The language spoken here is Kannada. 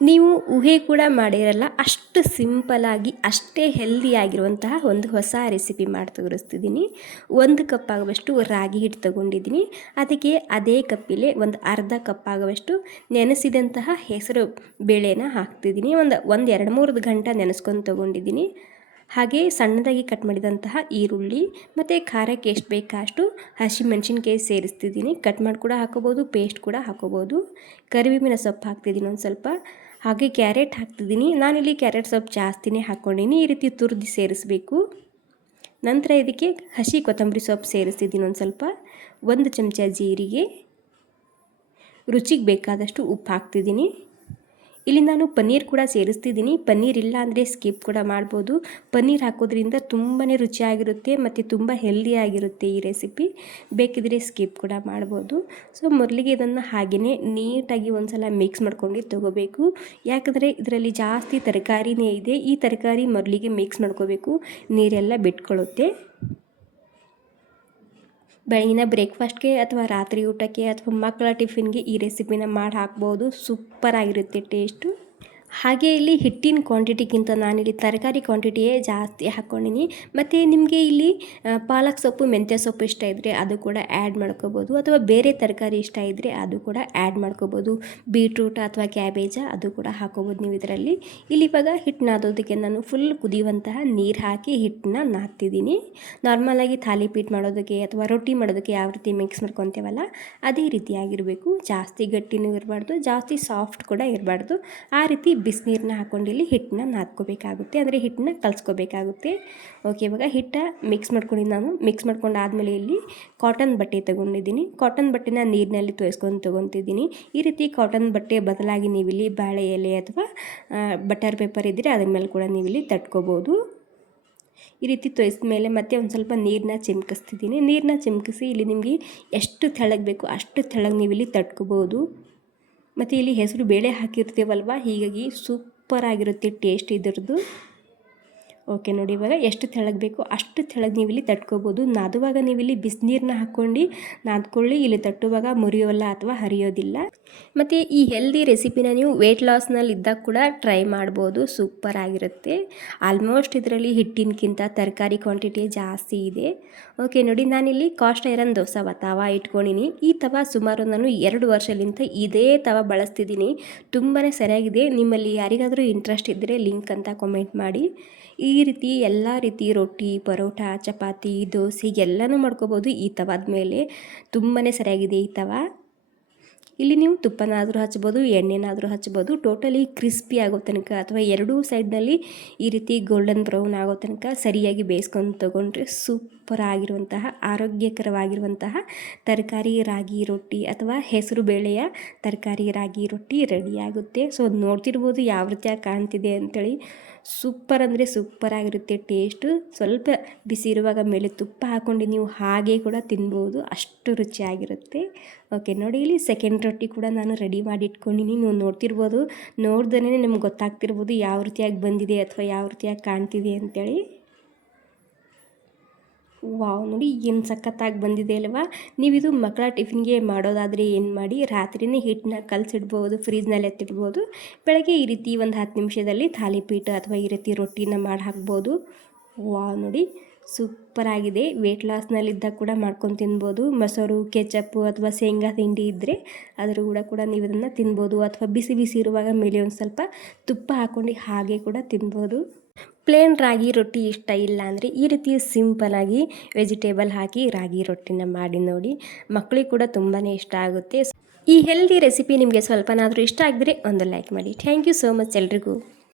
ನೀವು ಊಹೆ ಕೂಡ ಮಾಡಿರಲ್ಲ, ಅಷ್ಟು ಸಿಂಪಲಾಗಿ ಅಷ್ಟೇ ಹೆಲ್ದಿಯಾಗಿರುವಂತಹ ಒಂದು ಹೊಸ ರೆಸಿಪಿ ಮಾಡಿ ತೋರಿಸ್ತಿದ್ದೀನಿ. 1 ಕಪ್ ಆಗುವಷ್ಟು ರಾಗಿ ಹಿಟ್ಟು ತೊಗೊಂಡಿದ್ದೀನಿ. ಅದಕ್ಕೆ ಅದೇ ಕಪ್ಪಿಲೆ ಒಂದು ಅರ್ಧ ಕಪ್ ಆಗುವಷ್ಟು ನೆನೆಸಿದಂತಹ ಹೆಸರು ಬೇಳೆನ ಹಾಕ್ತಿದ್ದೀನಿ. ಒಂದು 2-3 ಗಂಟೆ ನೆನೆಸ್ಕೊಂಡು ತೊಗೊಂಡಿದ್ದೀನಿ. ಹಾಗೆ ಸಣ್ಣದಾಗಿ ಕಟ್ ಮಾಡಿದಂತಹ ಈರುಳ್ಳಿ ಮತ್ತು ಖಾರಕ್ಕೆ ಎಷ್ಟು ಬೇಕಾ ಅಷ್ಟು ಹಸಿಮೆಣಸಿನ್ಕಾಯಿ ಸೇರಿಸ್ತಿದ್ದೀನಿ. ಕಟ್ ಮಾಡಿ ಕೂಡ ಹಾಕೋಬೋದು, ಪೇಸ್ಟ್ ಕೂಡ ಹಾಕೋಬೋದು. ಕರಿಬೇವಿನ ಸೊಪ್ಪು ಹಾಕ್ತಿದ್ದೀನಿ ಒಂದು ಸ್ವಲ್ಪ. ಹಾಗೆ ಕ್ಯಾರೆಟ್ ಹಾಕ್ತಿದ್ದೀನಿ. ನಾನಿಲ್ಲಿ ಕ್ಯಾರೆಟ್ ಸ್ವಲ್ಪ ಜಾಸ್ತಿನೇ ಹಾಕ್ಕೊಂಡಿನಿ. ಈ ರೀತಿ ತುರಿದು ಸೇರಿಸಬೇಕು. ನಂತರ ಇದಕ್ಕೆ ಹಸಿ ಕೊತ್ತಂಬರಿ ಸೊಪ್ಪು ಸೇರಿಸ್ತಿದ್ದೀನಿ ಒಂದು ಸ್ವಲ್ಪ. 1 ಚಮಚ ಜೀರಿಗೆ, ರುಚಿಗೆ ಬೇಕಾದಷ್ಟು ಉಪ್ಪು ಹಾಕ್ತಿದ್ದೀನಿ. ಇಲ್ಲಿ ನಾನು ಪನ್ನೀರ್ ಕೂಡ ಸೇರಿಸ್ತಿದ್ದೀನಿ. ಪನ್ನೀರ್ ಇಲ್ಲ ಅಂದರೆ ಸ್ಕಿಪ್ ಕೂಡ ಮಾಡ್ಬೋದು. ಪನ್ನೀರ್ ಹಾಕೋದ್ರಿಂದ ತುಂಬಾ ರುಚಿಯಾಗಿರುತ್ತೆ ಮತ್ತು ತುಂಬ ಹೆಲ್ದಿಯಾಗಿರುತ್ತೆ ಈ ರೆಸಿಪಿ. ಬೇಕಿದ್ರೆ ಸ್ಕಿಪ್ ಕೂಡ ಮಾಡ್ಬೋದು. ಸೊ ಮೊದಲಿಗೆ ಇದನ್ನು ಹಾಗೆಯೇ ನೀಟಾಗಿ ಒಂದು ಸಲ ಮಿಕ್ಸ್ ಮಾಡ್ಕೊಂಡು ತೊಗೋಬೇಕು. ಯಾಕಂದರೆ ಇದರಲ್ಲಿ ಜಾಸ್ತಿ ತರಕಾರಿನೇ ಇದೆ. ಈ ತರಕಾರಿ ಮೊದಲಿಗೆ ಮಿಕ್ಸ್ ಮಾಡ್ಕೋಬೇಕು, ನೀರೆಲ್ಲ ಬಿಟ್ಕೊಳ್ಳುತ್ತೆ. ಬೆಳಗಿನ ಬ್ರೇಕ್ಫಾಸ್ಟ್ಗೆ ಅಥವಾ ರಾತ್ರಿ ಊಟಕ್ಕೆ ಅಥವಾ ಮಕ್ಕಳ ಟಿಫಿನ್ಗೆ ಈ ರೆಸಿಪಿನ ಮಾಡಿ ಹಾಕ್ಬೋದು. ಸೂಪರಾಗಿರುತ್ತೆ ಟೇಸ್ಟು. ಹಾಗೆ ಇಲ್ಲಿ ಹಿಟ್ಟಿನ ಕ್ವಾಂಟಿಟಿಗಿಂತ ನಾನಿಲ್ಲಿ ತರಕಾರಿ ಕ್ವಾಂಟಿಟಿಯೇ ಜಾಸ್ತಿ ಹಾಕ್ಕೊಂಡಿನಿ. ಮತ್ತು ನಿಮಗೆ ಇಲ್ಲಿ ಪಾಲಕ್ ಸೊಪ್ಪು, ಮೆಂತ್ಯ ಸೊಪ್ಪು ಇಷ್ಟ ಇದ್ದರೆ ಅದು ಕೂಡ ಆ್ಯಡ್ ಮಾಡ್ಕೋಬೋದು, ಅಥವಾ ಬೇರೆ ತರಕಾರಿ ಇಷ್ಟ ಇದ್ದರೆ ಅದು ಕೂಡ ಆ್ಯಡ್ ಮಾಡ್ಕೋಬೋದು. ಬೀಟ್ರೂಟ್ ಅಥವಾ ಕ್ಯಾಬೇಜ ಅದು ಕೂಡ ಹಾಕೋಬೋದು ನೀವು ಇದರಲ್ಲಿ. ಇಲ್ಲಿ ಇವಾಗ ಹಿಟ್ಟು ನಾದೋದಕ್ಕೆ ನಾನು ಫುಲ್ ಕುದಿಯುವಂತಹ ನೀರು ಹಾಕಿ ಹಿಟ್ಟನ್ನ ನಾದ್ತಿದ್ದೀನಿ. ನಾರ್ಮಲಾಗಿ ಥಾಲಿಪೀಠ ಮಾಡೋದಕ್ಕೆ ಅಥವಾ ರೊಟ್ಟಿ ಮಾಡೋದಕ್ಕೆ ಯಾವ ರೀತಿ ಮಿಕ್ಸ್ ಮಾಡ್ಕೊತೇವಲ್ಲ ಅದೇ ರೀತಿಯಾಗಿರಬೇಕು. ಜಾಸ್ತಿ ಗಟ್ಟಿನೂ ಇರಬಾರ್ದು, ಜಾಸ್ತಿ ಸಾಫ್ಟ್ ಕೂಡ ಇರಬಾರ್ದು. ಆ ರೀತಿ ಬಿಸಿನೀರನ್ನ ಹಾಕ್ಕೊಂಡು ಇಲ್ಲಿ ಹಿಟ್ಟನ್ನ ನಾದ್ಕೋಬೇಕಾಗುತ್ತೆ, ಅಂದರೆ ಹಿಟ್ಟನ್ನ ಕಲಿಸ್ಕೋಬೇಕಾಗುತ್ತೆ. ಓಕೆ, ಇವಾಗ ಹಿಟ್ಟ ಮಿಕ್ಸ್ ಮಾಡ್ಕೊಂಡಿದ್ದು ನಾನು. ಮಿಕ್ಸ್ ಮಾಡ್ಕೊಂಡು ಆದಮೇಲೆ ಇಲ್ಲಿ ಕಾಟನ್ ಬಟ್ಟೆ ತೊಗೊಂಡಿದ್ದೀನಿ. ಕಾಟನ್ ಬಟ್ಟೆನ ನೀರಿನಲ್ಲಿ ತೋಯಿಸ್ಕೊಂಡು ತೊಗೊತಿದ್ದೀನಿ. ಈ ರೀತಿ ಕಾಟನ್ ಬಟ್ಟೆ ಬದಲಾಗಿ ನೀವಿಲ್ಲಿ ಬಾಳೆ ಎಲೆ ಅಥವಾ ಬಟರ್ ಪೇಪರ್ ಇದ್ದರೆ ಅದ್ರ ಮೇಲೆ ಕೂಡ ನೀವಿಲ್ಲಿ ತಟ್ಕೋಬೋದು. ಈ ರೀತಿ ತೋಯಿಸಿದ ಮೇಲೆ ಮತ್ತೆ ಒಂದು ಸ್ವಲ್ಪ ನೀರನ್ನ ಚಿಮ್ಕಿಸ್ತಿದ್ದೀನಿ. ನೀರನ್ನ ಚಿಮ್ಕಿಸಿ ಇಲ್ಲಿ ನಿಮಗೆ ಎಷ್ಟು ತೆಳ್ಳಗೆ ಬೇಕು ಅಷ್ಟು ತೆಳ್ಳಗೆ ನೀವಿಲ್ಲಿ ತಟ್ಕೋಬೋದು. ಮತ್ತು ಇಲ್ಲಿ ಹೆಸರು ಬೇಳೆ ಹಾಕಿರ್ತೀವಲ್ವ, ಹೀಗಾಗಿ ಸೂಪರಾಗಿರುತ್ತೆ ಟೇಸ್ಟ್ ಇದ್ರದ್ದು. ಓಕೆ ನೋಡಿ, ಇವಾಗ ಎಷ್ಟು ತೆಳ್ಳಗೆ ಬೇಕೋ ಅಷ್ಟು ತೆಳ್ಳಗೆ ನೀವಿಲ್ಲಿ ತಟ್ಕೋಬೋದು. ನಾದುವಾಗ ನೀವಿಲ್ಲಿ ಬಿಸಿನೀರನ್ನ ಹಾಕ್ಕೊಂಡು ನಾದ್ಕೊಳ್ಳಿ. ಇಲ್ಲಿ ತಟ್ಟುವಾಗ ಮುರಿಯೋಲ್ಲ ಅಥವಾ ಹರಿಯೋದಿಲ್ಲ. ಮತ್ತು ಈ ಹೆಲ್ದಿ ರೆಸಿಪಿನ ನೀವು ವೆಯ್ಟ್ ಲಾಸ್ನಲ್ಲಿ ಇದ್ದಾಗ ಕೂಡ ಟ್ರೈ ಮಾಡ್ಬೋದು. ಸೂಪರಾಗಿರುತ್ತೆ. ಆಲ್ಮೋಸ್ಟ್ ಇದರಲ್ಲಿ ಹಿಟ್ಟಿನಕ್ಕಿಂತ ತರಕಾರಿ ಕ್ವಾಂಟಿಟಿ ಜಾಸ್ತಿ ಇದೆ. ಓಕೆ ನೋಡಿ, ನಾನಿಲ್ಲಿ ಕಾಸ್ಟ್ ಐರನ್ ದೋಸೆ ತವ ಇಟ್ಕೊಂಡಿನಿ. ಈ ತವ ಸುಮಾರು ನಾನು 2 ವರ್ಷಲಿಂದ ಇದೇ ತವ ಬಳಸ್ತಿದ್ದೀನಿ. ತುಂಬಾ ಸರಿಯಾಗಿದೆ. ನಿಮ್ಮಲ್ಲಿ ಯಾರಿಗಾದರೂ ಇಂಟ್ರೆಸ್ಟ್ ಇದ್ದರೆ ಲಿಂಕ್ ಅಂತ ಕಾಮೆಂಟ್ ಮಾಡಿ. ಈ ರೀತಿ ಎಲ್ಲ ರೀತಿ ರೊಟ್ಟಿ, ಪರೋಟ, ಚಪಾತಿ, ದೋಸೆ ಎಲ್ಲನೂ ಮಾಡ್ಕೋಬೋದು ಈ ತವಾದ ಮೇಲೆ. ತುಂಬಾ ಸರಿಯಾಗಿದೆ ಈ ತವ. ಇಲ್ಲಿ ನೀವು ತುಪ್ಪನಾದರೂ ಹಚ್ಬೋದು, ಎಣ್ಣೆನಾದರೂ ಹಚ್ಬೋದು. ಟೋಟಲಿ ಕ್ರಿಸ್ಪಿ ಆಗೋ ತನಕ ಅಥವಾ ಎರಡೂ ಸೈಡ್ನಲ್ಲಿ ಈ ರೀತಿ ಗೋಲ್ಡನ್ ಬ್ರೌನ್ ಆಗೋ ತನಕ ಸರಿಯಾಗಿ ಬೇಯಿಸ್ಕೊಂಡು ತೊಗೊಂಡ್ರೆ ಸೂಪರ್ ಆಗಿರುವಂತಹ ಆರೋಗ್ಯಕರವಾಗಿರುವಂತಹ ತರಕಾರಿ ರಾಗಿ ರೊಟ್ಟಿ ಅಥವಾ ಹೆಸರು ಬೇಳೆಯ ತರಕಾರಿ ರಾಗಿ ರೊಟ್ಟಿ ರೆಡಿಯಾಗುತ್ತೆ. ಸೊ ನೋಡ್ತಿರ್ಬೋದು ಯಾವ ರೀತಿಯಾಗಿ ಕಾಣ್ತಿದೆ ಅಂಥೇಳಿ. ಸೂಪರ್ ಅಂದರೆ ಸೂಪರಾಗಿರುತ್ತೆ ಟೇಸ್ಟು. ಸ್ವಲ್ಪ ಬಿಸಿ ಇರುವಾಗ ಮೇಲೆ ತುಪ್ಪ ಹಾಕ್ಕೊಂಡು ನೀವು ಹಾಗೆ ಕೂಡ ತಿನ್ಬೋದು, ಅಷ್ಟು ರುಚಿಯಾಗಿರುತ್ತೆ. ಓಕೆ ನೋಡಿ, ಇಲ್ಲಿ ಸೆಕೆಂಡ್ ರೊಟ್ಟಿ ಕೂಡ ನಾನು ರೆಡಿ ಮಾಡಿ ಇಟ್ಕೊಂಡಿನಿ. ನೀವು ನೋಡ್ತಿರ್ಬೋದು, ನೋಡ್ದೇ ನಿಮ್ಗೆ ಗೊತ್ತಾಗ್ತಿರ್ಬೋದು ಯಾವ ರೀತಿಯಾಗಿ ಬಂದಿದೆ ಅಥವಾ ಯಾವ ರೀತಿಯಾಗಿ ಕಾಣ್ತಿದೆ ಅಂಥೇಳಿ. ವಾವ್, ನೋಡಿ ಏನು ಸಖತ್ತಾಗಿ ಬಂದಿದೆ ಅಲ್ವಾ. ನೀವಿದು ಮಕ್ಕಳ ಟಿಫಿನ್ಗೆ ಮಾಡೋದಾದರೆ ಏನು ಮಾಡಿ, ರಾತ್ರಿಯೇ ಹಿಟ್ಟನ್ನ ಕಲಸಿಡ್ಬೋದು, ಫ್ರೀಜ್ನಲ್ಲಿ ಎತ್ತಿಡ್ಬೋದು. ಬೆಳಗ್ಗೆ ಈ ರೀತಿ ಒಂದು 10 ನಿಮಿಷದಲ್ಲಿ ಥಾಲಿಪೀಠ ಅಥವಾ ಈ ರೀತಿ ರೊಟ್ಟಿನ ಮಾಡಿ ಹಾಕ್ಬೋದು. ವಾವ್ ನೋಡಿ, ಸೂಪರಾಗಿದೆ. ವೆಯ್ಟ್ ಲಾಸ್ನಲ್ಲಿದ್ದಾಗ ಕೂಡ ಮಾಡ್ಕೊಂಡು ತಿನ್ಬೋದು. ಮೊಸರು, ಕೆಚಪ್ಪು ಅಥವಾ ಶೇಂಗಾ ತಿಂಡಿ ಇದ್ದರೆ ಅದ್ರ ಕೂಡ ನೀವು ಇದನ್ನು ತಿನ್ಬೋದು. ಅಥವಾ ಬಿಸಿ ಬಿಸಿ ಇರುವಾಗ ಮೇಲೆ ಒಂದು ಸ್ವಲ್ಪ ತುಪ್ಪ ಹಾಕ್ಕೊಂಡು ಹಾಗೆ ಕೂಡ ತಿನ್ಬೋದು. ಪ್ಲೇನ್ ರಾಗಿ ರೊಟ್ಟಿ ಇಷ್ಟ ಇಲ್ಲ ಅಂದರೆ ಈ ರೀತಿ ಸಿಂಪಲಾಗಿ ವೆಜಿಟೇಬಲ್ ಹಾಕಿ ರಾಗಿ ರೊಟ್ಟಿನ ಮಾಡಿ ನೋಡಿ. ಮಕ್ಕಳಿಗೆ ಕೂಡ ತುಂಬಾ ಇಷ್ಟ ಆಗುತ್ತೆ. ಈ ಹೆಲ್ದಿ ರೆಸಿಪಿ ನಿಮಗೆ ಸ್ವಲ್ಪನಾದರೂ ಇಷ್ಟ ಆಗಿದ್ರೆ ಒಂದು ಲೈಕ್ ಮಾಡಿ. ಥ್ಯಾಂಕ್ ಯು ಸೋ ಮಚ್ ಎಲ್ರಿಗೂ.